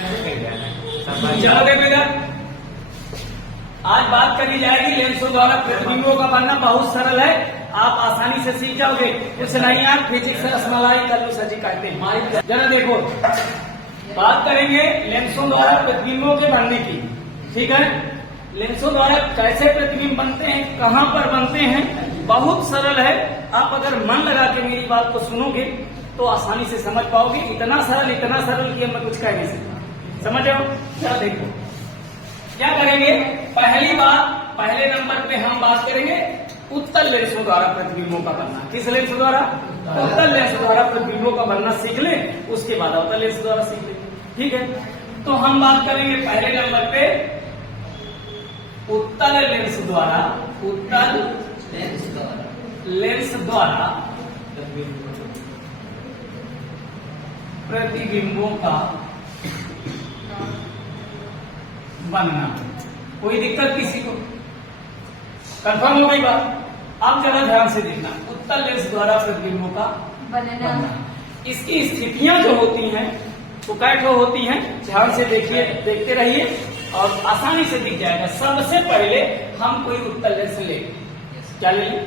चलो देखो इधर, आज बात करी जाएगी लेंसों द्वारा प्रतिबिंबों का बनना। बहुत सरल है, आप आसानी से सीख जाओगे। कुछ नहीं यार, फिजिक्स रसमलाई कल्लू सजी कहते हैं। जरा देखो, बात करेंगे लेंसों द्वारा प्रतिबिंबों के बनने की। ठीक है, लेंसों द्वारा कैसे प्रतिबिंब बनते हैं, कहां पर बनते हैं, बहुत सरल है। आप अगर मन लगा के मेरी बात को सुनोगे तो आसानी से समझ पाओगे। इतना सरल कि मैं कुछ कह नहीं सकता। समझ आओ। चलो देखो क्या करेंगे। पहली बात, पहले नंबर पे हम बात करेंगे उत्तल लेंसों द्वारा प्रतिबिंबों का बनना। किस लेंस द्वारा? उत्तल लेंस द्वारा प्रतिबिंबों का बनना सीख लें, उसके बाद अवतल लेंस द्वारा सीख लेंगे। ठीक है, तो हम बात करेंगे पहले नंबर पे उत्तल लेंस द्वारा, उत्तल लेंस द्वारा प्रतिबिंबों का बनना। कोई दिक्कत किसी को? कंफर्म हो गई बात? आप जरा ध्यान से देखना, उत्तल लेंस द्वारा प्रतिबिंबों का बनना। इसकी स्थितियां जो होती हैं वो कैसे होती हैं, ध्यान से देखिए, देखते रहिए और आसानी से दिख जाएगा। सबसे पहले हम कोई उत्तल लेंस ले, क्या ले लें?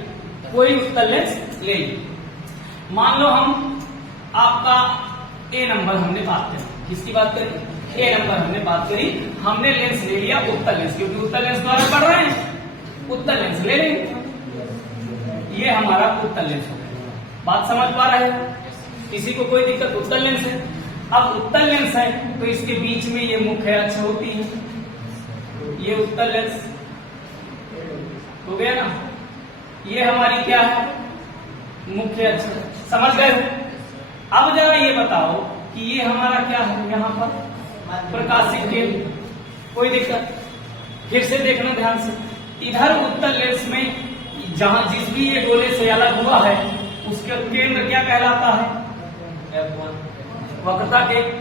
कोई उत्तल लेंस ले लें। मान लो हम आपका ए नंबर हमने बात करी, किसकी बात करी? ए नंबर हमने बात करी। हमने लेंस ले लिया उत्तल लेंस, क्योंकि उत्तल लेंस द्वारा बढ़ रहे हैं, उत्तल लेंस ले लेंगे। ये हमारा उत्तल लेंस हो गया। बात समझ पा रहे हैं? किसी को कोई दिक्कत? उत्तल लेंस है। अब उत्तल लेंस है तो इसके बीच में ये मुख्य अक्ष होती है, ये उत्तल लेंस हो गया ना। ये हमारी क्या है? मुख्य अक्ष। समझ गए? अब जरा ये बताओ कि ये हमारा क्या है? यहाँ पर प्रकाशित केंद्र। कोई दिक्कत? फिर से देखना ध्यान से। इधर उत्तल लेंस में जहां जिस भी ये गोले से अलग हुआ है उसका केंद्र क्या कहलाता है? वक्रता केंद्र।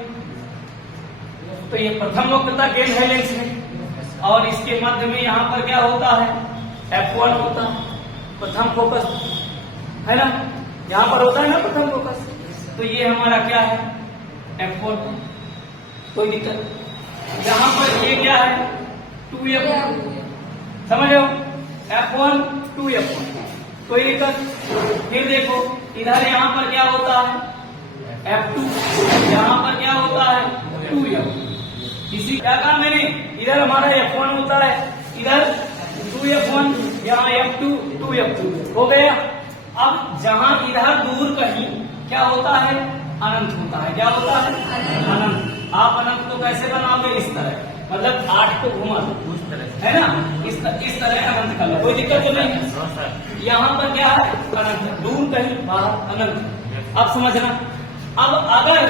तो ये प्रथम वक्रता केंद्र है लेंस में, और इसके मध्य में यहाँ पर क्या होता है? F1 होता है, प्रथम फोकस है ना। यहाँ पर होता है ना प्रथम फोकस। तो ये हमारा क्या है? F1। कोई दिक्कत? यहाँ पर ये क्या है? 2F। समझ लो, F1 2F1। कोई दिक्कत? फिर देखो इधर यहाँ पर क्या होता है? F2। यहाँ पर क्या होता है? 2F। इसी क्या कहा मैंने? इधर हमारा F1 होता है, इधर 2F1, यहाँ F2 2F2 हो गया। अब जहां इधर दूर कहीं क्या होता है? अनंत होता है। क्या होता है? अनंत। आप अनंत को कैसे बनाओगे? इस तरह, मतलब 8 को घुमा दो, है ना, इस तरह अनंत कर लो। कोई दिक्कत तो नहीं। यहाँ पर क्या है? अनंत। दूर कहीं, बाहर अनंत। अब समझना। अब अगर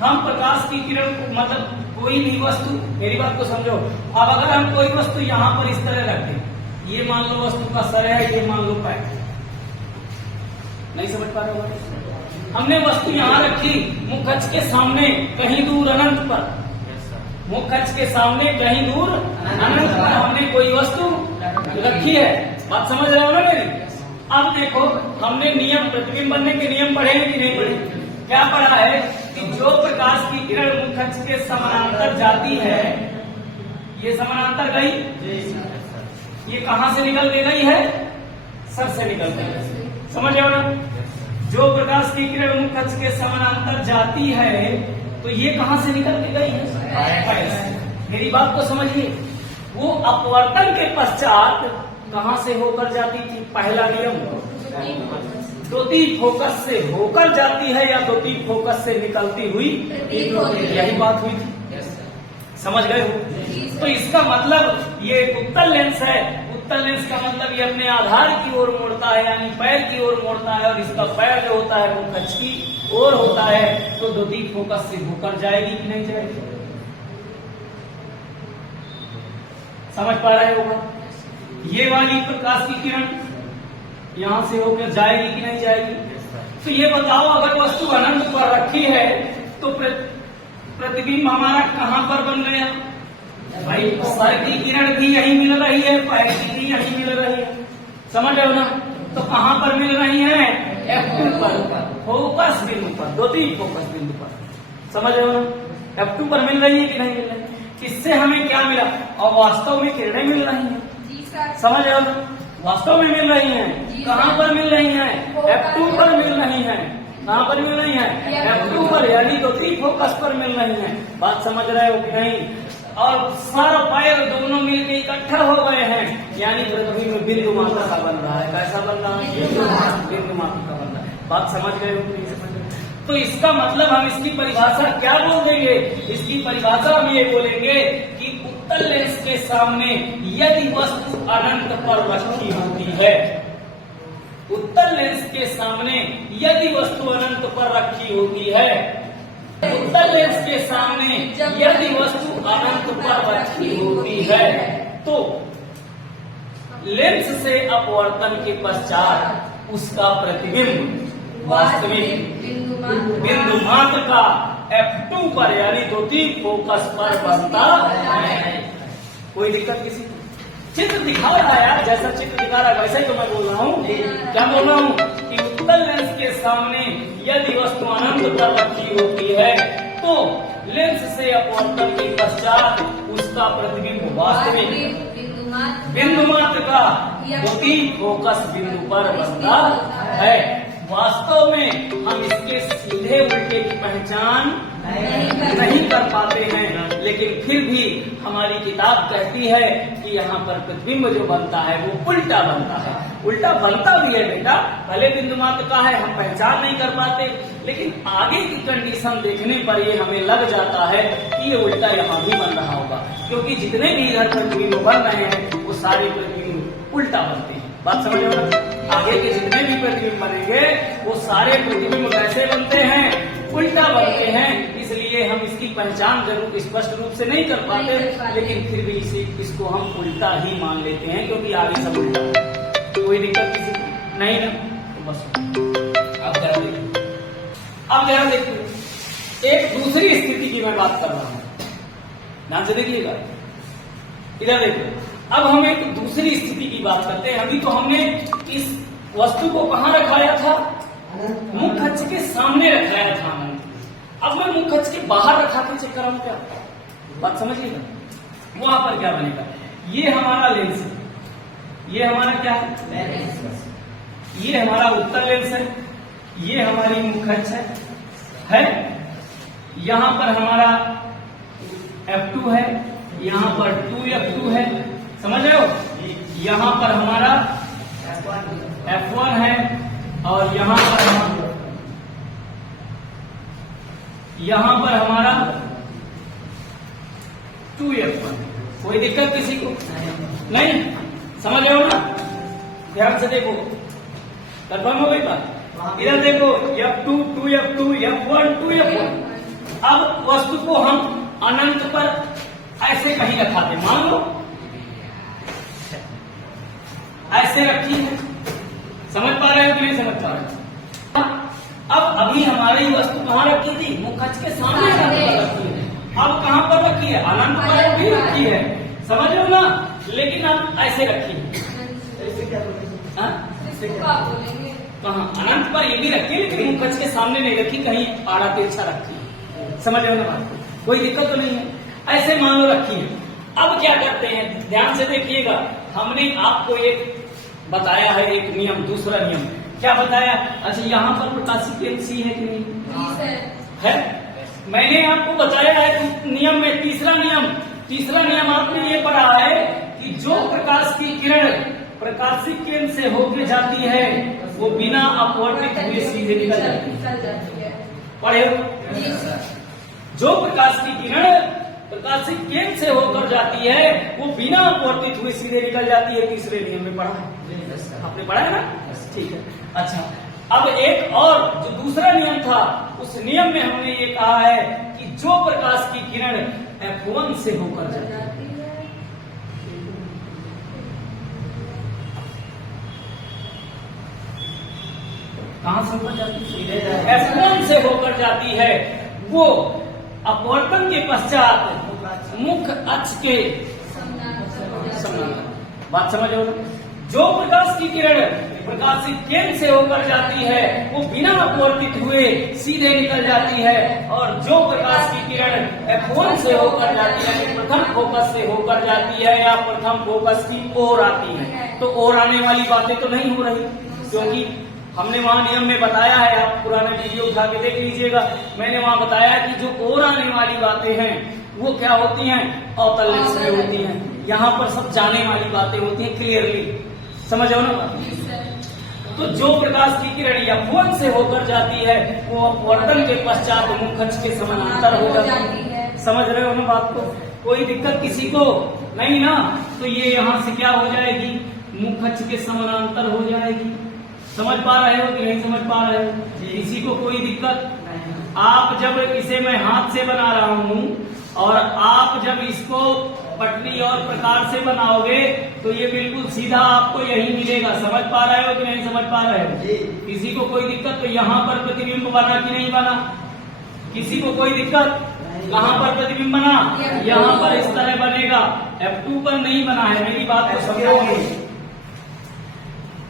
हम प्रकाश की किरण को, मतलब कोई भी वस्तु, मेरी बात को समझो। अब अगर हम कोई वस्तु यहाँ पर इस तरह रख दें, ये मान लो वस्तु का सर है, ये मान लो पैर। नहीं समझ पा रहे हो? हमने वस्तु यहाँ रखी मुख्य अक्ष के सामने, कहीं दूर अनंत पर। मुख्य अक्ष के सामने कहीं दूर अनंत पर हमने कोई वस्तु रखी है। बात समझ रहे हो ना मेरी? अब देखो, हमने नियम, प्रतिबिंब बनने के नियम पढ़े कि नहीं पढ़े? क्या पढ़ा है कि जो प्रकाश की किरण मुख्य अक्ष के समानांतर जाती है, ये समानांतर गई, ये कहां से निकल के गई है? सर से निकल के गई। समझ रहे हो ना? जो प्रकाश की किरण मुख्य अक्ष के समानांतर जाती है तो ये कहां से निकल के गई है? मेरी बात को समझिए। वो अपवर्तन के पश्चात कहां से होकर जाती थी? पहला नियम, द्वितीय फोकस से होकर जाती है या द्वितीय फोकस से निकलती हुई? यही बात हुई थी। समझ गए हो? तो इसका मतलब ये उत्तल लेंस है। उत्तल लेंस का मतलब ये अपने आधार की ओर मोड़ता है, यानी पैर की ओर मोड़ता है, और इसका पैर जो होता है वो कक्ष की ओर होता है। तो द्वितीय फोकस से होकर जाएगी कि नहीं जाएगी? समझ पा रहे होगा? ये वाली प्रकाश की किरण यहां से होकर जाएगी कि नहीं जाएगी? तो ये बताओ, अगर वस्तु अनंत पर रखी है तो प्रतिबिंब हमारा कहां पर बन गया? भाई सर की किरण भी यही मिल रही है, पैर की भी यही मिल रही है। समझ रहे हो ना? तो कहां पर मिल रही है? F2 पर, फोकस बिंदु पर, द्वितीय फोकस बिंदु पर। समझ रहे हो ना? F2 पर मिल रही है कि नहीं मिल रही है? इससे हमें क्या मिला? और वास्तव में किरणें मिल रही हैं, समझ रहे हो ना? वास्तव में मिल रही हैं। कहाँ पर मिल रही हैं? F2 पर मिल रही हैं। कहाँ पर मिल रही हैं? F2 पर, यानी द्वितीय फोकस पर मिल रही हैं। बात समझ रहे हो कि नहीं? और सर पैर दोनों मिलकर इकट्ठा हो गए हैं, यानी पृथ्वी में बिंदु मात्रा का बन रहा है। कैसा बन रहा है? बिंदु मात्रा का बन रहा है। बात समझ गए हो कि नहीं समझ रहे? तो इसका मतलब हम इसकी परिभाषा क्या बोल देंगे? इसकी परिभाषा हम ये बोलेंगे कि उत्तल लेंस के सामने यदि वस्तु अनंत पर रखी होती है, उत्तल लेंस के सामने यदि वस्तु अनंत पर रखी होती है, उत्तल लेंस के सामने यदि वस्तु अनंत पर रखी होती है, तो लेंस से अपवर्तन के पश्चात उसका प्रतिबिंब वास्तविक बिंदु मात्र का F2 पर, यानी द्वितीय फोकस पर बनता है। कोई दिक्कत किसी को? चित्र दिखा रहा है यार, जैसा चित्र दिखा रहा है वैसा ही तो मैं बोल रहा हूँ। क्या बोल रहा हूँ कि उत्तल लेंस के सामने यदि वस्तु अनंत पर रखी होती है, तो लेंस से अपवर्तन के पश्चात उसका प्रतिबिंब वास्तविक बिंदु मात्र का द्वितीय फोकस बिंदु पर बनता है। वास्तव में हम इसके सीधे उल्टे की पहचान नहीं कर पाते हैं, लेकिन फिर भी हमारी किताब कहती है कि यहाँ पर प्रतिबिंब जो बनता है वो उल्टा बनता है। उल्टा बनता भी है बेटा, भले बिंदु मात्र का है, हम पहचान नहीं कर पाते, लेकिन आगे की कंडीशन देखने पर ये हमें लग जाता है कि ये उल्टा यहाँ भी बन रहा होगा, क्योंकि जितने भी इधर प्रतिबिंब बन रहे हैं वो सारे प्रतिबिंब उल्टा बनते हैं। बात समझ रहे हो? आगे के जितने भी प्रतिबिंब बनेंगे वो सारे प्रतिबिंब कैसे बनते हैं? उल्टा बनते हैं। इसलिए हम इसकी पहचान जरूर स्पष्ट रूप से नहीं कर पाते, लेकिन फिर भी इसको हम उल्टा ही मान लेते हैं, क्योंकि आगे सब उल्टा। कोई दिक्कत किसी को नहीं ना? तो बस अब जरा देखिए, अब जरा देखिए एक दूसरी स्थिति की मैं बात कर रहा हूं, ध्यान से देखिएगा। इधर देखो, अब हम एक दूसरी स्थिति की बात करते हैं। अभी तो हमने इस वस्तु को कहाँ रखाया था? मुख्य अक्ष के सामने रखाया था। अब मैं मुख्य अक्ष के बाहर रखा के चेक कराऊं क्या? बात समझिएगा। वहां पर क्या बनेगा? ये हमारा लेंस है, ये हमारा क्या है? ये हमारा उत्तल लेंस है, ये हमारी मुख्य अक्ष है। यहाँ पर हमारा F2 है, यहाँ पर 2F2 है, समझ रहे हो? यहाँ पर हमारा F1 है, और यहाँ पर हमारा 2F1। कोई दिक्कत किसी को नहीं? समझ रहे हो ना? ध्यान से देखो, कंफर्म हो गई बात? इधर देखो, F2, 2F2, F1, 2F1। अब वस्तु को हम अनंत पर ऐसे कहीं रखाते, मान लो ऐसे रखी है। समझ पा रहे हो कि नहीं समझ पा रहे हो? अब अभी हमारी वस्तु कहाँ रखी थी? मुख्य अक्ष के सामने रखी है। अब कहाँ पर रखी है? अनंत पर भी रखी है, समझ लो ना? लेकिन अब ऐसे रखी है। ऐसे क्या बोलेंगे? कहाँ? अनंत पर ये भी रखी है, लेकिन मुख्य अक्ष के सामने नहीं रखी, कहीं आड़ा तिरछा रखी है। समझ लो ना बात? कोई दिक्कत तो नहीं है। ऐसे मान लो रखी है। अब क्या करते हैं? ध्यान से देखिएगा, हमने आपको एक बताया है, एक नियम, दूसरा नियम क्या बताया? अच्छा, यहाँ पर प्रकाशिक लेंस है कि नहीं है? मैंने आपको बताया है नियम में तीसरा नियम आपने ये पढ़ा है कि जो प्रकाश की किरण प्रकाशिक केंद्र से होके जाती है वो बिना अपवर्तित हुए सीधे निकल जाती है। पढ़े? जो प्रकाश की किरण प्रकाशिक केंद्र से होकर जाती है वो बिना अपवर्तित हुए सीधे निकल जाती है। तीसरे नियम में पढ़ा है, आपने पढ़ा है ना? ठीक है। अच्छा, अब एक और जो दूसरा नियम था, उस नियम में हमने ये कहा है कि जो प्रकाश की किरण F1 से होकर जाती है, कहां से होकर जाती है? F1 से होकर जाती है, वो अपवर्तन के पश्चात मुख्य अक्ष के समानांतर। बात समझ लो? जो प्रकाश की किरण प्रकाशित केंद्र से होकर जाती है वो बिना अपवर्तित हुए सीधे निकल जाती है, और जो प्रकाश की किरण F1 से होकर जाती है, प्रथम फोकस से होकर जाती है या प्रथम फोकस की ओर आती है, तो ओर आने वाली बातें तो नहीं हो रही, क्योंकि हमने वहां नियम में बताया है, आप पुराना वीडियो उठा के देख लीजिएगा, मैंने वहां बताया कि जो ओर आने वाली बातें हैं वो क्या होती हैं, अवतल लेंस में होती हैं। यहाँ पर सब जाने वाली बातें होती हैं, क्लियरली समझ आओ ना बात। तो जो प्रकाश की किरण F1 से होकर जाती है वो अपवर्तन के पश्चात मुख अक्ष के समानांतर हो जाती है। समझ रहे हो ना बात को, कोई दिक्कत किसी को नहीं ना। तो ये यहाँ से क्या हो जाएगी, मुख अक्ष के समानांतर हो जाएगी। समझ पा रहे हो कि नहीं समझ पा रहे हो, किसी को कोई दिक्कत? आप जब इसे मैं हाथ से बना रहा हूँ और आप जब इसको पटरी और प्रकार से बनाओगे तो ये बिल्कुल सीधा आपको यही मिलेगा। समझ पा रहे हो कि नहीं समझ पा रहे हो? किसी को कोई दिक्कत? तो यहाँ पर प्रतिबिंब बना कि नहीं बना? किसी को कोई दिक्कत? कहाँ पर प्रतिबिंब बना? यहाँ पर इस तरह बनेगा, F2 पर नहीं बना है। मेरी बात तो समझोगे,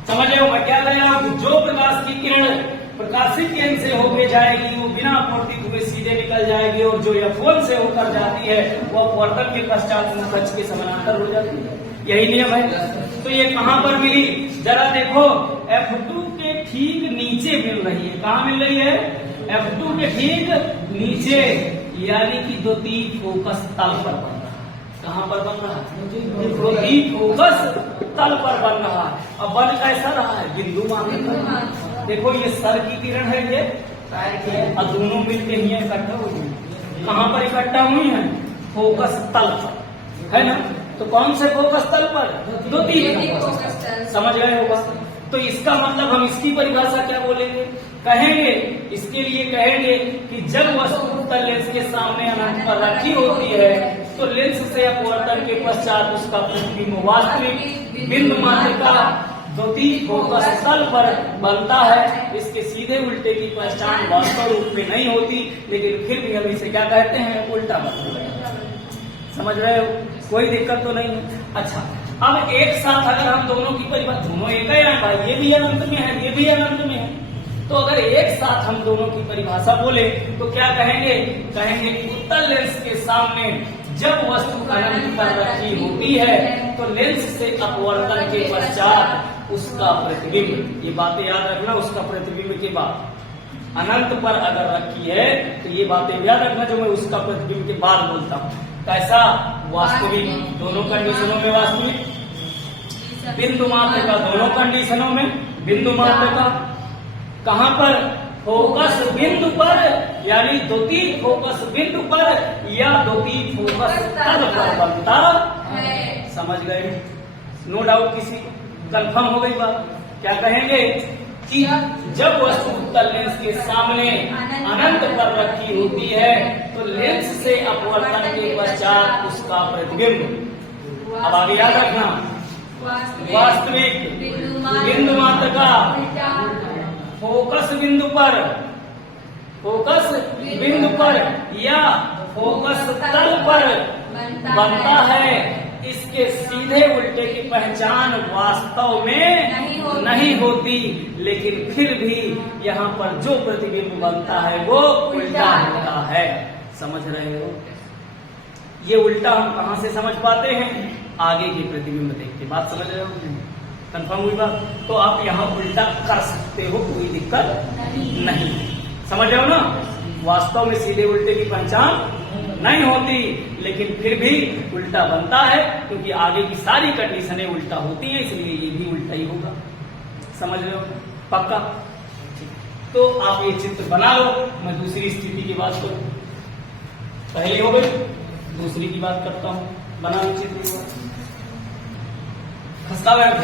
समझ रहे हो मैं क्या कह रहा हूँ? जो प्रकाश की किरण प्रकाशित केंद्र से होके जाएगी वो बिना अपवर्तित हुए सीधे निकल जाएगी, और जो F1 से होकर जाती है वो अपवर्तन के पश्चात मुख अक्ष के समानांतर हो जाती है। यही नियम है। तो ये कहाँ पर मिली, जरा देखो, F2 के ठीक नीचे मिल रही है। कहाँ मिल रही है? F2 के ठीक नीचे, यानी कि द्वितीय फोकस तल पर बन रहा है। कहाँ पर बन रहा है? द्वितीय फोकस तल पर बन रहा है। अब बन कैसा रहा है? बिंदु मान। देखो ये सर की किरण है, ये और दोनों मिलके ही इकट्ठा हुई है। कहाँ पर इकट्ठा हुई है? फोकस तल पर, है ना। तो कौन से फोकस तल पर? द्वितीय फोकस तल। समझ गए होगा। तो इसका मतलब हम इसकी परिभाषा क्या बोलेंगे, कहेंगे इसके लिए कहेंगे कि जब वस्तु उत्तल लेंस के सामने अनंत पर रखी होती है तो लेंस से अपवर्तन के पश्चात उसका प्रतिबिंब वास्तविक बिंदु मात्र का द्वितीय फोकस तल पर बनता है। इसके सीधे उल्टे की पहचान वास्तव रूप में नहीं होती, लेकिन फिर भी हम इसे क्या कहते हैं? उल्टा बनता है। समझ रहे हो? कोई दिक्कत तो नहीं है। अच्छा, अब एक साथ अगर हम दोनों की परिभाषा, दोनों एक ही है भाई, ये भी अनंत में है, ये भी अनंत में है, तो अगर एक साथ हम दोनों की परिभाषा बोले तो क्या कहेंगे? कहेंगे कि उत्तल लेंस के सामने जब वस्तु अनंत पर रखी होती है तो लेंस से अपवर्तन के पश्चात उसका प्रतिबिंब, ये बातें याद रखना, उसका प्रतिबिंब के बाद अनंत पर अगर रखी है तो ये बातें याद रखना जो मैं उसका प्रतिबिंब के बाद बोलता हूँ। कैसा? वास्तविक, दोनों कंडीशनों में वास्तविक, बिंदु मात्र का, दोनों कंडीशनों में बिंदु मात्र का। कहाँ पर? फोकस बिंदु पर, यानी द्वितीय फोकस बिंदु पर या द्वितीय फोकस तल पर बनता है। समझ गए? नो डाउट, किसी कंफर्म हो गई बात? क्या कहेंगे कि जब वस्तु उत्तल लेंस के सामने अनंत पर रखी होती है तो लेंस से अपवर्तन के पश्चात उसका प्रतिबिंब, अब आगे याद रखना, वास्तविक बिंदु मात्र का फोकस बिंदु पर, फोकस बिंदु पर या फोकस तल पर बनता है। इसके सीधे उल्टे की पहचान वास्तव में नहीं होती, लेकिन फिर भी यहाँ पर जो प्रतिबिंब बनता है वो उल्टा होता है। समझ रहे हो? ये उल्टा हम कहाँ से समझ पाते हैं? आगे के प्रतिबिंब देख के। बात समझ रहे हो? कंफर्म हुई बात? तो आप यहाँ उल्टा कर सकते हो, कोई दिक्कत नहीं। समझ रहे हो ना? वास्तव में सीधे उल्टे की पहचान नहीं होती, लेकिन फिर भी उल्टा बनता है, क्योंकि आगे की सारी कंडीशनें उल्टा होती हैं, इसलिए ये भी उल्टा ही होगा। समझ रहे हो? पक्का? तो आप ये चित्र बना लो, मैं दूसरी स्थिति की बात करूं। पहली हो गई, दूसरी की बात करता हूं। बना लो चित्र। खसका बैठ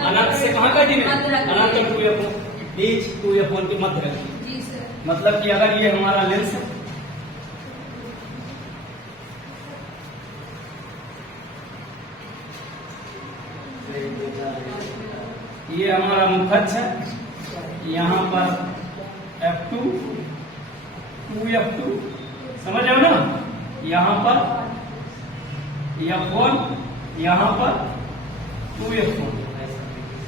अनंत से कहाँ का दिन? अनंत 2F1, बीच 2F1 के मध्य रखिए। मतलब कि अगर ये हमारा लेंस है, ये हमारा मुखच है, यहाँ पर F2, 2F2, समझ रहे हो ना? यहाँ पर F1, यहाँ पर 2F1,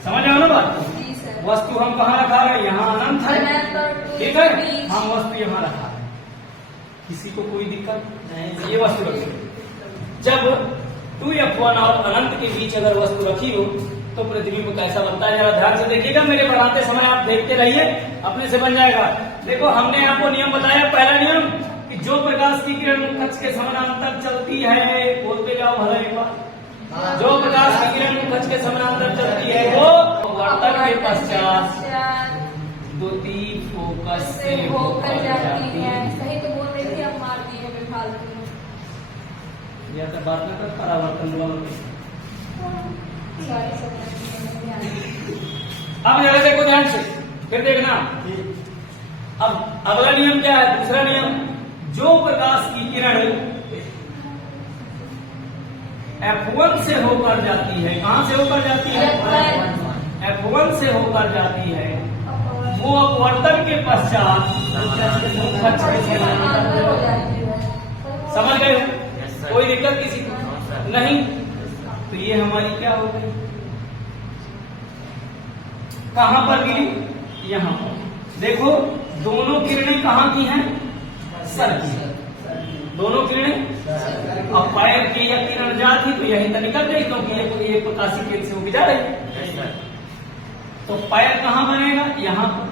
समझ रहे हो ना बात? जी सर। वस्तु हम कहाँ रखा रहे हैं? यहाँ अनंत है, अनंत और टू ठीक के है, बीच। हम वस्तु यहाँ रखा है, किसी को कोई दिक्कत नहीं, ये वस्तु रखी। जब 2F1 और अनंत के बीच अगर वस्तु रखी हो तो प्रतिबिंब कैसा बनता है? जरा ध्यान से देखिएगा, मेरे पढ़ाते समय आप देखते रहिए, अपने से बन जाएगा। देखो हमने आपको नियम बताया, पहला नियम कि जो प्रकाश की किरण कक्ष के समानांतर चलती है, बोलते जाओ भला एक बार, जो प्रकाश की किरण कक्ष के समानांतर चलती है वो अपवर्तन के पश्चात द्वितीय फोकस से होकर जाती है। सही तो बोल रही थी, अब मार दी है बेफालतू में। या तो बात न कर, परावर्तन बोलो। सॉरी सर, ध्यान अब जरा देखो ध्यान से, फिर देखना। अब अगला नियम क्या है? दूसरा नियम, जो प्रकाश की किरण F1 से होकर जाती है, कहां से होकर जाती है? F1 से होकर जाती है, वो अपवर्तन के पश्चात कक्ष के समानांतर हो जाती है। समझ गए? कोई दिक्कत किसी को नहीं? तो ये हमारी क्या हो गई? कहां पर गिरी? यहां पर। देखो दोनों किरणें कहां की हैं? सर की। दोनों किरणें, अब पैर की यह किरण जाती तो यहीं तक निकल गई, क्योंकि ये प्रकाशीय केंद्र से वो जा रही। तो पैर कहां बनेगा? यहाँ पर।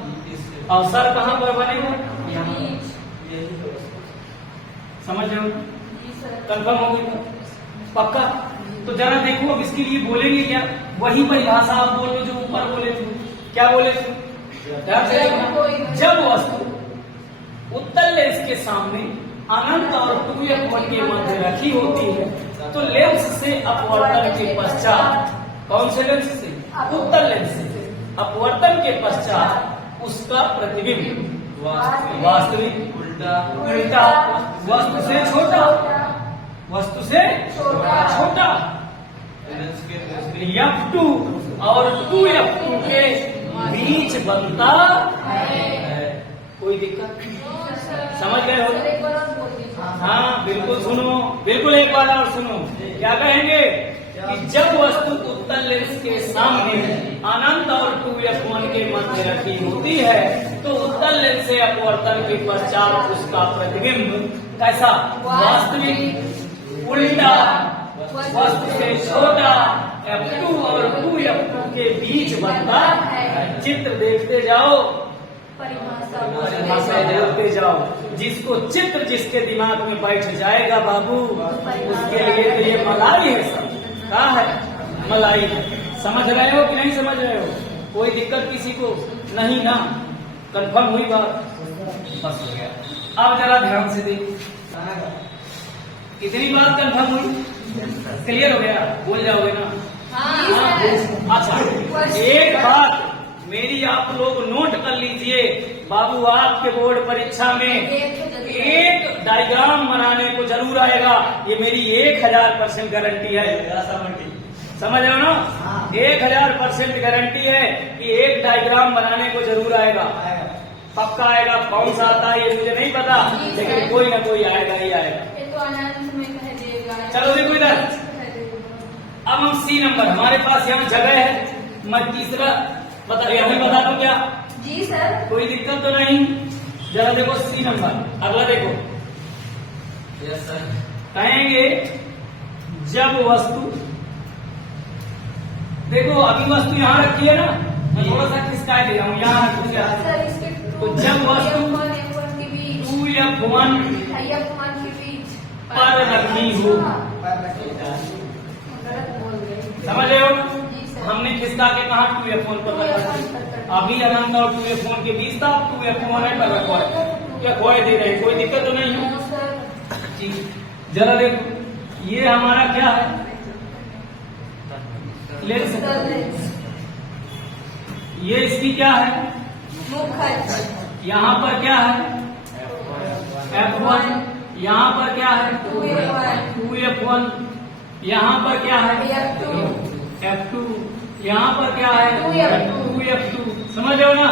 और सर कहां पर बनेगा? यहाँ। समझ रहे हो? कंफर्म हो गई? पक्का? तो जरा देखो, अब इसके लिए बोलेंगे क्या? वही परिभाषा आप बोल लो जो ऊपर बोले थे। क्या बोले थे? जब वस्तु उत्तल लेंस के सामने अनंत और 2F1 के मध्य रखी होती है तो लेंस से अपवर्तन के पश्चात, कौन से लेंस से? उत्तल लेंस से अपवर्तन के पश्चात उसका प्रतिबिंब वास्तविक उल्टा वस्तु से छोटा, वस्तु से छोटा F2 और 2F2 के बीच बनता है। कोई दिक्कत? समझ गए हो? हाँ बिल्कुल सुनो, बिल्कुल एक बार और सुनो। क्या कहेंगे कि जब वस्तु उत्तल लेंस के सामने अनंत और 2F1 के मध्य रखी होती है तो उत्तल लेंस से अपवर्तन के पश्चात उसका प्रतिबिंब कैसा? वास्तविक उल्टा वस्तु से छोटा F2 और 2F2 के बीच बनता है। चित्र देखते जाओ, परिभाषा बोलते जाओ। जिसको चित्र जिसके दिमाग में बैठ जाएगा बाबू, उसके लिए तो ये मलाई है। सब क्या है? मलाई है। समझ रहे हो कि नहीं समझ रहे हो? कोई दिक्कत किसी को नहीं ना? कंफर्म हुई बात? बस हो गया। अब जरा ध्यान से देखो, इतनी बात कंफर्म हुई? क्लियर हो गया? बोल जाओगे ना? अच्छा, एक बात मेरी आप लोग नोट कर लीजिए बाबू, आपके बोर्ड परीक्षा में एक डायग्राम बनाने को जरूर आएगा। ये मेरी 1000% गारंटी है। समझ रहे हो ना? 1000% गारंटी है कि एक डायग्राम बनाने को जरूर आएगा। पक्का आएगा। कौन सा आता है ये मुझे नहीं पता, लेकिन कोई ना कोई आएगा ही आएगा। चलो देखो इधर, अब हम C नंबर, हमारे पास यहाँ जगह है। मैं तीसरा यही बता दूं क्या? जी सर। कोई दिक्कत तो नहीं? जरा देखो C नंबर, अगला देखो। Yes sir. कहेंगे जब वस्तु, देखो अभी वस्तु यहाँ रखी है ना, मैं थोड़ा सा खिसका दे रहा हूँ, यहाँ रखूंगा। तो जब वस्तु 2F1 पर रखी हो, समझ रहे हो? हमने खिसका के कहा 2F1 पर रखा। अभी अनंत और 2F1 के बीच था, 2F1 पर रखवा क्या खोए दे रहे, कोई दिक्कत तो नहीं है? ठीक, जरा देखो ये हमारा क्या है? लेंस। ये इसकी क्या है? यहाँ पर क्या है? F1। यहाँ पर क्या है? 2F1। यहाँ पर क्या है? F2। यहाँ पर क्या है? 2F2। समझ रहे हो ना?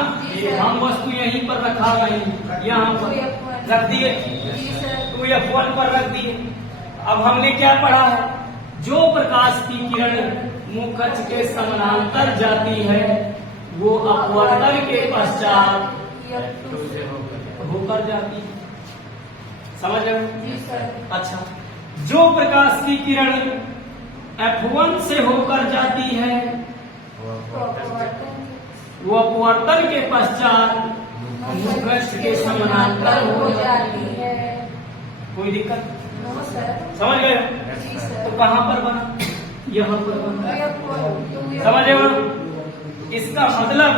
हम वस्तु यहीं पर रखा गई, यहाँ पर रख दिए, 2F1 पर रख दिए। अब हमने क्या पढ़ा है? जो प्रकाश की किरण मुख अक्ष के समानांतर जाती है वो अपवर्तन के पश्चात होकर जाती है। समझ रहे हो? जी सर। अच्छा, जो प्रकाश की किरण F1 से होकर जाती है वो अपवर्तन के पश्चात मुख अक्ष के समानांतर हो जाती है। कोई दिक्कत? No sir. समझ गए? जी सर। तो कहाँ पर बना? यहाँ पर बना। F1 समझ रहे हो? इसका मतलब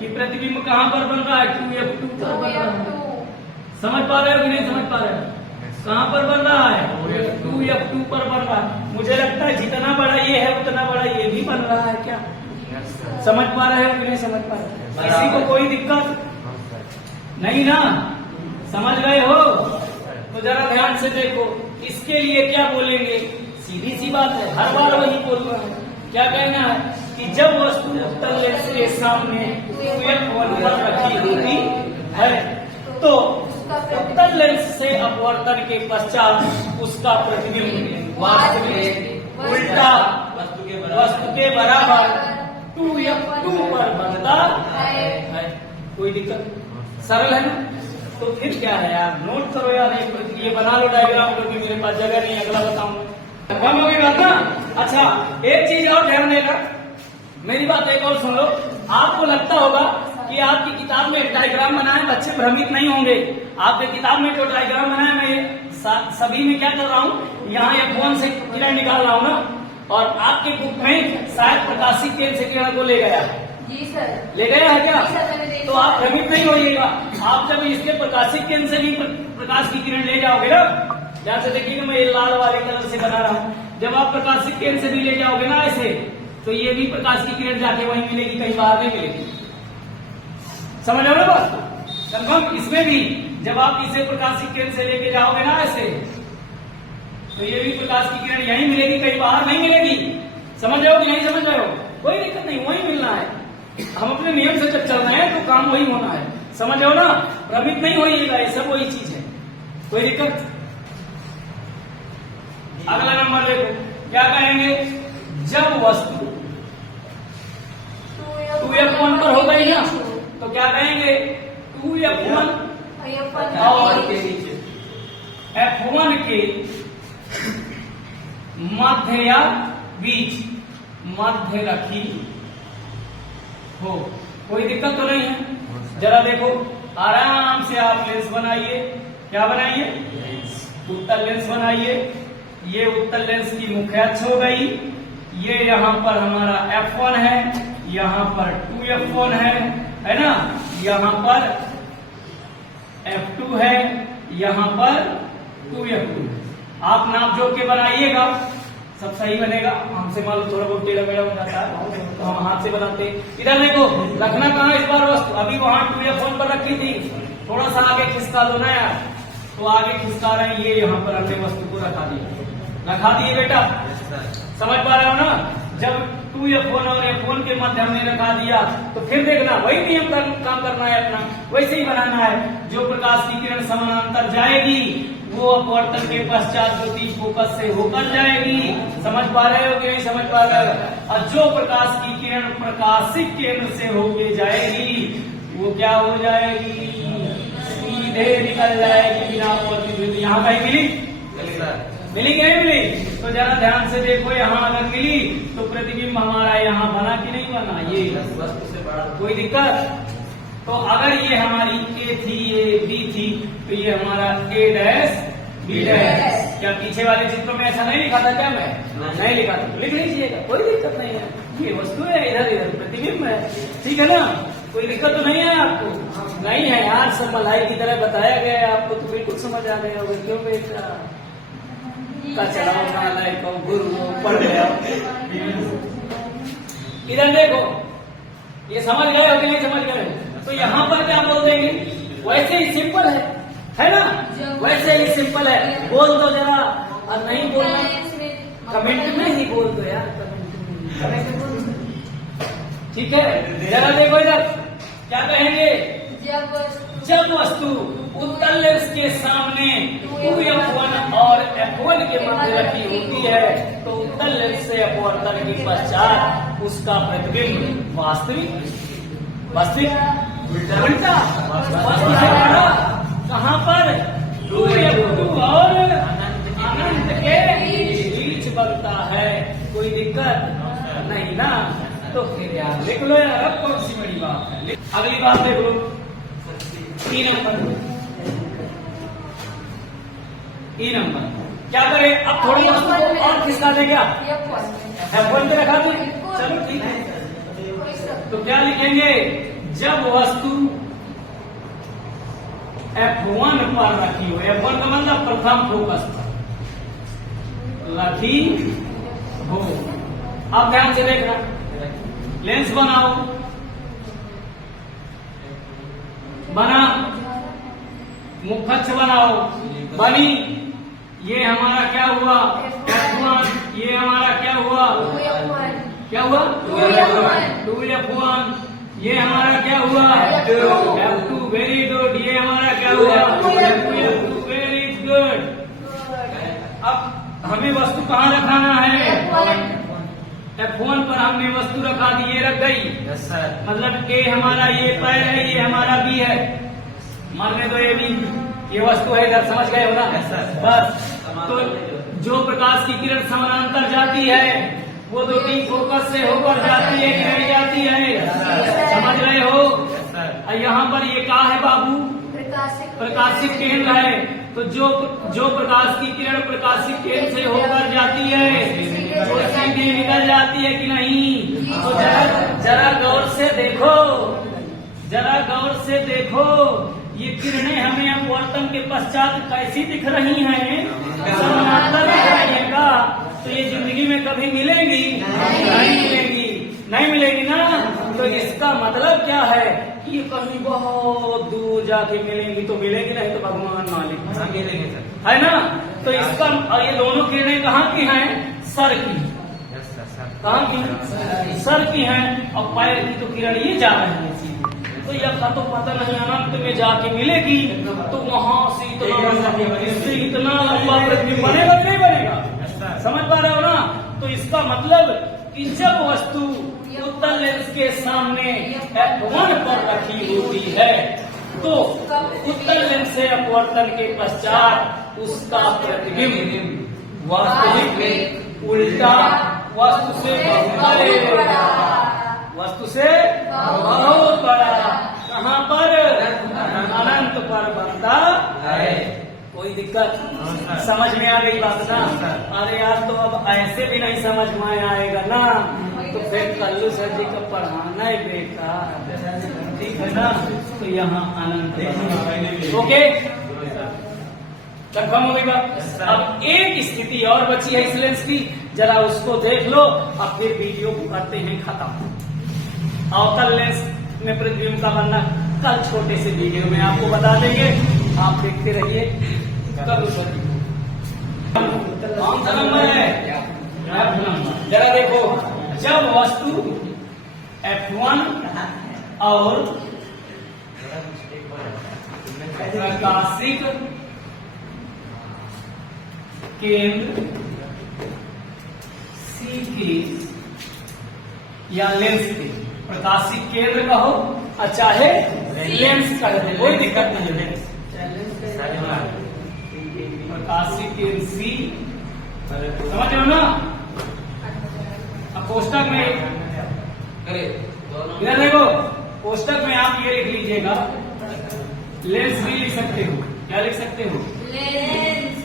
कि प्रतिबिंब कहाँ पर बन रहा है? 2F2 पर बन रहा है। समझ पा रहे हो कि नहीं समझ पा रहे हो? कहाँ पर बन रहा है? 2F2 पर बन रहा है। मुझे लगता है जितना बड़ा ये है उतना बड़ा ये भी बन रहा है क्या? समझ पा रहे हो कि नहीं समझ पा रहे? किसी को कोई दिक्कत नहीं ना? समझ गए हो? तो जरा ध्यान से देखो, इसके लिए क्या बोलेंगे? सीधी सी बात है, हर बार वही बोलना है। क्या कहना है कि जब वस्तु उत्तल लेंस के सामने 2F1 पर रखी होती है तो उत्तल लेंस से अपवर्तन के पश्चात उसका प्रतिबिंब वास्तविक उल्टा वस्तु के बराबर 2F2 पर बनता है। कोई दिक्कत? सरल है ना? तो फिर क्या है यार, नोट करो यार, ये बना लो डायग्राम, क्योंकि मेरे पास जगह नहीं, अगला बताऊंगा। कम होगी बात ना? अच्छा, एक चीज और ध्यान देगा, मेरी बात एक और सुन लो। आपको लगता होगा कि आपकी किताब में डायग्राम बनाए, बच्चे भ्रमित नहीं होंगे। आपके किताब में जो डायग्राम बनाए, मैं सभी में क्या कर रहा हूँ, यहाँ F1 से किरण निकाल रहा हूँ ना, और आपके बुक में शायद प्रकाशित केंद्र से किरण को ले गया है। जी सर। ले गया है क्या? जी सर, मैंने देखा। तो आप भ्रमित नहीं होइएगा। आप जब इसके प्रकाशित केंद्र से भी प्रकाश की किरण ले जाओगे ना, ध्यान से देखिएगा, मैं ये लाल वाले कलर से बना रहा हूँ। जब आप प्रकाशित केंद्र से भी ले जाओगे ना ऐसे, तो ये भी प्रकाश की किरण जाके वहीं मिलेगी, कहीं बाहर नहीं मिलेगी। समझ रहे हो बात? कंफर्म? इसमें भी जब आप इसे प्रकाशित केंद्र से लेके जाओगे ना ऐसे, तो ये भी प्रकाश की किरण यहीं मिलेगी, कहीं बाहर नहीं मिलेगी। समझ रहे हो कि नहीं समझ रहे हो? कोई दिक्कत नहीं, वहीं मिलना है। हम अपने नियम से जब चल रहे हैं तो काम वही होना है। समझ रहे हो ना? भ्रमित नहीं होइएगा, ये सब वही चीज है। कोई दिक्कत? अगला नंबर देखो, क्या कहेंगे? जब वस्तु 2F1 पर हो गई ना, तो क्या कहेंगे? 2F1 और F1 के मध्य या बीच मध्य रखी हो। कोई दिक्कत तो नहीं है? जरा देखो, आराम से आप लेंस बनाइए। क्या बनाइए? उत्तल लेंस बनाइए। ये उत्तल लेंस की मुख्य अक्ष हो गई। ये यहाँ पर हमारा F1 है, यहाँ पर 2F1 है ना? यहाँ पर F2 है, यहाँ पर 2F2। आप नाप जोड़ के बनाइएगा, सब सही बनेगा। हमसे मान लो थोड़ा बहुत टेढ़ा मेढ़ा हो जाता है तो हम हाथ से बनाते। इधर देखो, रखना कहाँ इस बार वस्तु? अभी वहां 2F1 पर रखी थी, थोड़ा सा आगे खिसका दो ना यार। तो आगे खिसका रहे हैं, ये यहाँ पर हमने वस्तु को रखा दिए बेटा। समझ पा रहे हो ना? जब 2F1 और F1 के मध्य हमने रखा दिया, तो फिर देखना वही नियम काम करना है अपना, वैसे ही बनाना है। जो प्रकाश की किरण समानांतर जाएगी वो अपवर्तन के पश्चात ज्योति फोकस से होकर जाएगी। समझ पा रहे हो कि नहीं समझ पा रहे हो? और जो प्रकाश की किरण प्रकाशित केंद्र से होके जाएगी वो क्या हो जाएगी? सीधे निकल जाएगी बिना प्रतिबिंब। यहाँ कहीं मिली कि नहीं मिली? तो जरा ध्यान से देखो, यहाँ अगर मिली तो प्रतिबिंब हमारा यहाँ बना कि नहीं बना? ये वस्तु से बड़ा। कोई दिक्कत? तो अगर ये हमारी A थी, ये B थी, तो ये हमारा A' B'। क्या पीछे वाले चित्रों में ऐसा नहीं लिखा था क्या? मैं नहीं लिखा था, लिख लीजिएगा, कोई दिक्कत नहीं है। ये वस्तु है, इधर इधर प्रतिबिंब है, ठीक है ना? कोई दिक्कत तो नहीं है आपको? नहीं है यार, सब मलाई की तरह बताया गया है आपको, तो बिल्कुल समझ आ गया होगा। क्यों बेटा? गुरु पढ़ गया। इधर देखो, ये समझ गए हो कि नहीं समझ गए? तो यहाँ पर क्या बोल देंगे? वैसे ही सिंपल है ना? वैसे ही सिंपल है। बोल दो जरा, और नहीं बोलना कमेंट में ही बोल दो यार, कमेंट में बोल दो। ठीक है, जरा देखो इधर क्या कहेंगे? जब वस्तु उत्तल लेंस के सामने 2f1 और f1 के मध्य रखी होती है, तो उत्तल लेंस से अपवर्तन के पश्चात उसका प्रतिबिंब वास्तविक उल्टा कहाँ पर 2f2 और अनंत के बीच बनता है। कोई दिक्कत नहीं ना? तो फिर यार लिख लो यार, अब कौन सी बड़ी बात है। अगली बात देख लो, 3 नंबर। ई नंबर क्या करें अब? थोड़ी और खिसका दे क्या? F1 पे रखा दिए, चलो ठीक है। तो क्या लिखेंगे? जब वस्तु F1 पर रखी हो, F1 का मतलब प्रथम फोकस पर रखी हो। अब ध्यान से देखना, लेंस बनाओ, बना, मुखच्छ बनाओ, बनी। ये हमारा क्या हुआ? F1। ये हमारा क्या हुआ? क्या हुआ? 2f1। ये हमारा क्या हुआ? F2। Very good. ये हमारा क्या हुआ? 2f2। Very good. अब हमें वस्तु कहाँ रखाना है? F1 पर हमने वस्तु रखा दी, ये रख गई। Yes sir. मतलब A हमारा ये पैर है, ये हमारा B है। मानने दो ये भी, ये वस्तु है इधर, समझ गए हो ना? Yes sir. बस। तो जो प्रकाश की किरण समानांतर जाती है वो 2-3 फोकस से होकर जाती है कि नहीं जाती है? समझ रहे हो? और यहाँ पर ये क्या है बाबू? प्रकाशिक केंद्र है। तो जो प्रकाश की किरण प्रकाशिक केंद्र से होकर जाती है वो सीधी निकल जाती है कि नहीं? तो जरा गौर से देखो, जरा गौर से देखो, ये किरणें हमें अपवर्तन के पश्चात कैसी दिख रही हैं? समानांतर दिख रही है का? तो ये जिंदगी में कभी मिलेंगी? नहीं मिलेंगी। नहीं मिलेगी ना? तो इसका मतलब क्या है कि ये कहीं बहुत दूर जाके मिलेंगी। तो मिलेगी, नहीं तो भगवान मालिक मिलेंगे सर, है ना? तो इसका, और ये दोनों किरणें कहाँ की हैं? सर की। कहाँ की? सर की हैं। और पैर की तो किरण ये जा रही है सीधी। तो यह का तो पता नहीं अनंत में जाके मिलेगी, तो वहां से इससे इतना लंबा प्रतिबिंब बनेगा नहीं बनेगा? समझ पा रहे हो ना? तो इसका मतलब कि जब वस्तु उत्तल लेंस के सामने F1 पर रखी होती है तो उत्तल लेंस से अपवर्तन के पश्चात उसका प्रतिबिंब वास्तविक उल्टा वस्तु से बहुत बड़ा, वस्तु से बहुत बड़ा कहाँ पर? अनंत पर बनता है। कोई दिक्कत? समझ में आ गई बात ना? अरे यार तो अब ऐसे भी नहीं समझ में आएगा ना, तो फिर कल्लू सर जी का पढ़ाना ही बेकार। ठीक है ना? तो यहाँ अनंत। ओके, कंफर्म हो गई बात? अब एक स्थिति और बची है इस लेंस की, जरा उसको देख लो, अब फिर वीडियो को करते हैं खत्म। अवतल लेंस में प्रतिबिंब का बनना कल छोटे से वीडियो में आपको बता देंगे, आप देखते रहिए। कल कौन सा नंबर है? F number. जरा देखो, जब वस्तु F1 और प्रकाशिक केंद्र C के या लेंस के, प्रकाशिक केंद्र कहो और चाहे लेंस कह दो, कोई दिक्कत नहीं है। प्रकाशिक केंद्र C, समझ रहे हो ना? अब कोष्टक में इधर देखो, कोष्टक में आप ये लिख लीजिएगा, लेंस भी लिख सकते हो। क्या लिख सकते हो? लेंस।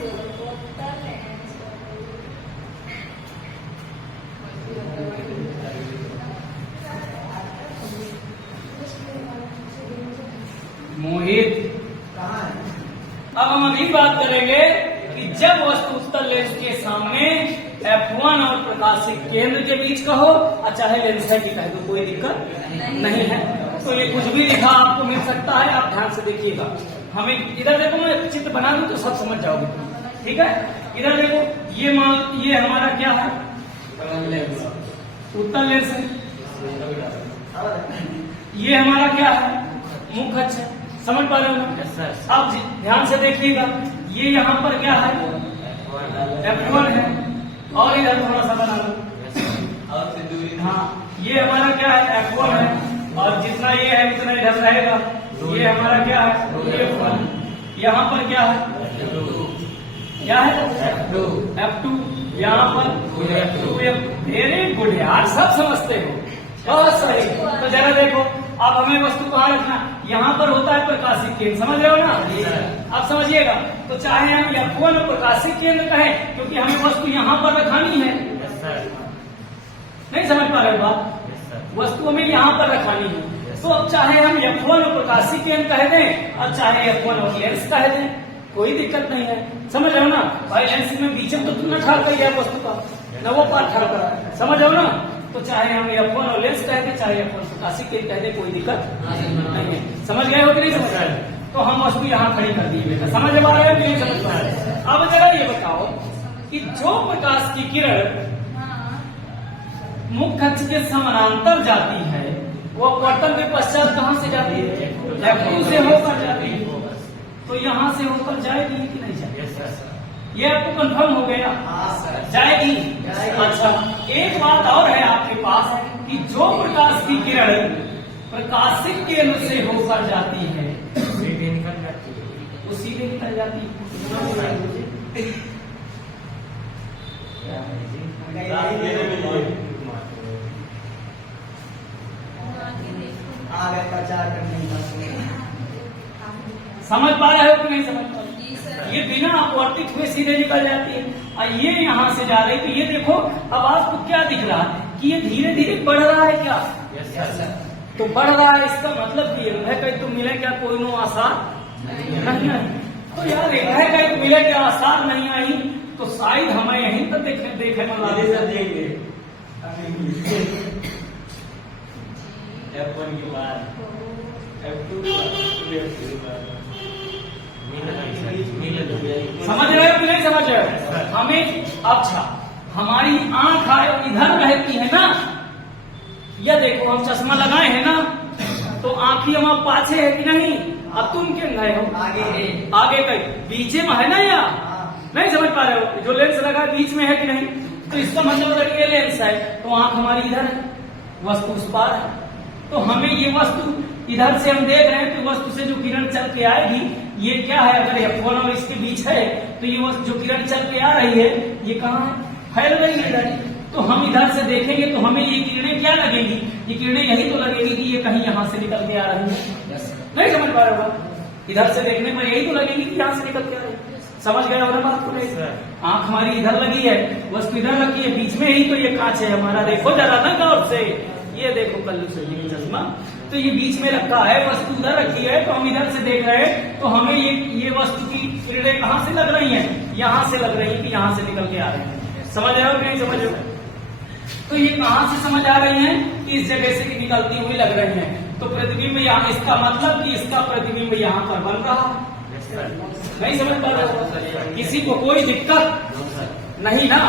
मोहित, अब हम अगली बात करेंगे कि जब वस्तु उत्तल लेंस के सामने F1 और प्रकाशिक केंद्र के बीच कहो और चाहे लेंस है कि कह दो, कोई दिक्कत नहीं है। तो ये कुछ भी लिखा आपको मिल सकता है, आप ध्यान से देखिएगा। हमें इधर देखो, मैं चित्र बना दूं तो सब समझ जाओगे, ठीक है? इधर देखो, ये हमारा क्या है? उत्तल लेंस है। ये हमारा क्या है? मुखच्छ है। समझ पा रहे हो ना? Yes sir. अब ध्यान से देखिएगा, ये यहाँ पर क्या है, F1 है, और इधर थोड़ा सा बना लो। हाँ, ये हमारा क्या है, F1 है, और जितना ये है उतना इधर रहेगा। ये हमारा क्या है, F1। यहाँ पर क्या है, क्या है, F2। यहाँ पर F2। वेरी गुड यार, सब समझते हो, बहुत सही। तो जरा देखो, अब हमें वस्तु कहाँ रखना, यहाँ पर होता है प्रकाशिक केंद्र, समझ रहे हो ना? अब समझिएगा, तो चाहे हम F1 प्रकाशिक केंद्र कहें, क्योंकि हमें वस्तु यहाँ पर रखानी है। नहीं समझ पा रहे हो बात? वस्तु हमें यहाँ पर रखानी है, तो अब चाहे हम F1 प्रकाशिक केंद्र कह दें और चाहे F1 लेंस कह दें, कोई दिक्कत नहीं है। समझ रहे हो ना? भाई लेंस में बीच में तो तुमने ठार कर दिया वस्तु का, न वो पार्ट ठार करा है, समझ रहे हो ना? तो चाहे हम F1 और लेंस कह दें, चाहे F1 प्रकाशिक केंद्र कह दें, कोई दिक्कत नहीं है। समझ गए हो कि नहीं समझ रहे? तो हम वस्तु यहाँ खड़ी कर दी बेटा, समझ पा रहे हो कि नहीं समझ पा रहे? अब जरा ये बताओ कि जो प्रकाश की किरण मुख्य अक्ष के समानांतर जाती है, वो अपवर्तन के पश्चात कहाँ से जाती है, F2 से होकर जाती है। तो यहाँ से होकर जाएगी कि नहीं जाएगी? ये आपको कंफर्म हो गया? जाएगी। अच्छा, एक बात और है आपके पास कि जो प्रकाश की किरण प्रकाशिक केंद्र से होकर जाती है, वो सीधे निकल जाती है। समझ पा रहे हो कि नहीं समझ पा रहे? ये बिना अपवर्तित हुए सीधे निकल जाती है, और ये यहाँ से जा रही, तो ये देखो अब आपको क्या दिख रहा है कि ये धीरे धीरे बढ़ रहा है क्या? तो बढ़ रहा है, इसका मतलब ये है कहीं तो मिले क्या, कोई नो आसार नहीं आई। तो यार है कहीं तो मिले क्या, आसार नहीं आई, तो शायद हमें यहीं पर देखे में F1 के बाद F2 समझ रहे हो कि नहीं समझ रहे हो? हमें अच्छा, हमारी आंख इधर रहती है ना, यह देखो हम चश्मा लगाए हैं ना, तो आंखी हमारे पाछे है कि नहीं? अब तुम क्यों गए हो आगे कहीं बीचे में है ना, या नहीं समझ पा रहे हो? जो लेंस लगा बीच में है कि नहीं, तो इसका मतलब ये लेंस है, तो आंख हमारी इधर है, वस्तु उस पार है। तो हमें ये वस्तु इधर से हम देख रहे हैं, तो वस्तु से जो किरण चल के आएगी, ये क्या है, अगर F1 और इसके बीच है, तो ये वस्तु जो किरण चल के आ रही है, ये कहाँ है, फैल रही है इधर। तो हम इधर से देखेंगे तो हमें ये किरणें क्या लगेंगी, ये किरणें यही तो लगेगी कि ये कहीं यहाँ से निकल के आ रही है। नहीं समझ पा रहे हो? इधर से देखने पर यही तो लगेगी कि यहाँ से निकल के आ रही है। समझ गए हो ना बात को? नहीं, आंख हमारी इधर लगी है, वस्तु इधर रखी है, बीच में ही तो ये कांच है हमारा, देखो जरा ना गौर से, ये देखो कल्लू से चश्मा, तो ये बीच में रखा है, वस्तु उधर रखी है, तो हम इधर से देख रहे हैं, तो हमें ये वस्तु की किरणें कहाँ से लग रही हैं, यहाँ से लग रही है कि यहाँ से निकल के आ रही है। समझ रहे हो कि नहीं समझ रहे हो? तो ये कहाँ से समझ आ रही है कि इस जगह से निकलती हुई लग रही है, तो प्रतिबिंब यहाँ, इसका मतलब कि इसका प्रतिबिंब यहाँ पर बन रहा है। नहीं समझ पा रहे? किसी को कोई दिक्कत नहीं ना?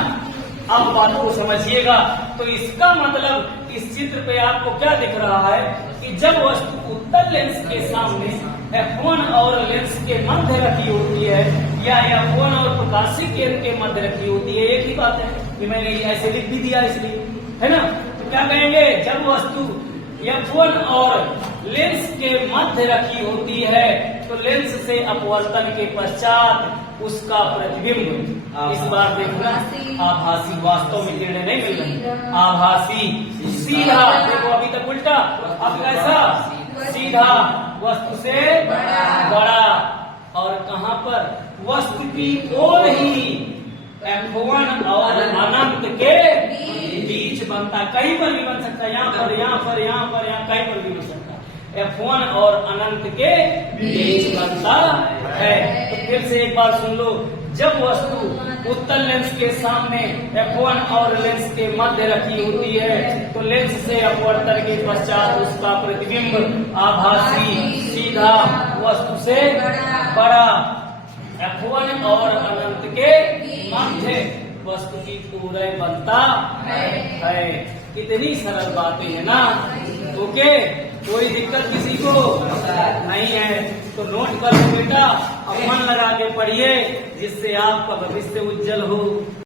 अब बात को समझिएगा, तो इसका मतलब इस चित्र पे आपको क्या दिख रहा है कि जब वस्तु उत्तल लेंस के सामने F1 और लेंस के मध्य रखी होती है, या F1 और प्रकाशिक केंद्र के मध्य रखी होती है, एक ही बात है कि मैंने ऐसे लिख भी दिया इसलिए, है ना? तो क्या कहेंगे, जब वस्तु F1 और लेंस के मध्य रखी होती है, तो लेंस से अपवर्तन के पश्चात उसका प्रतिबिंब, इस बार देखना आभासी, वास्तव में किरणें नहीं मिल रही, आभासी सीधा, देखो अभी तक उल्टा, अब कैसा, सीधा वस्तु से बड़ा, और कहाँ पर, वस्तु की ओर ही F1 और अनंत के बीच बनता, कहीं पर भी बन सकता है, यहाँ पर, यहाँ पर, यहाँ पर, यहाँ कहीं पर भी बन सकता है, F1 और अनंत के बीच बनता है। तो फिर से एक बार सुन लो, जब वस्तु उत्तल लेंस के सामने F1 और लेंस के मध्य रखी होती है, तो लेंस से अपवर्तन के पश्चात उसका प्रतिबिंब आभासी सीधा वस्तु से बड़ा, F1 और अनंत के मध्य वस्तु की पूरे बनता है। कितनी सरल बातें है ना? ओके। कोई दिक्कत किसी को नहीं है तो नोट कर लो बेटा, अब मन लगा के पढ़िए जिससे आपका भविष्य उज्जवल हो।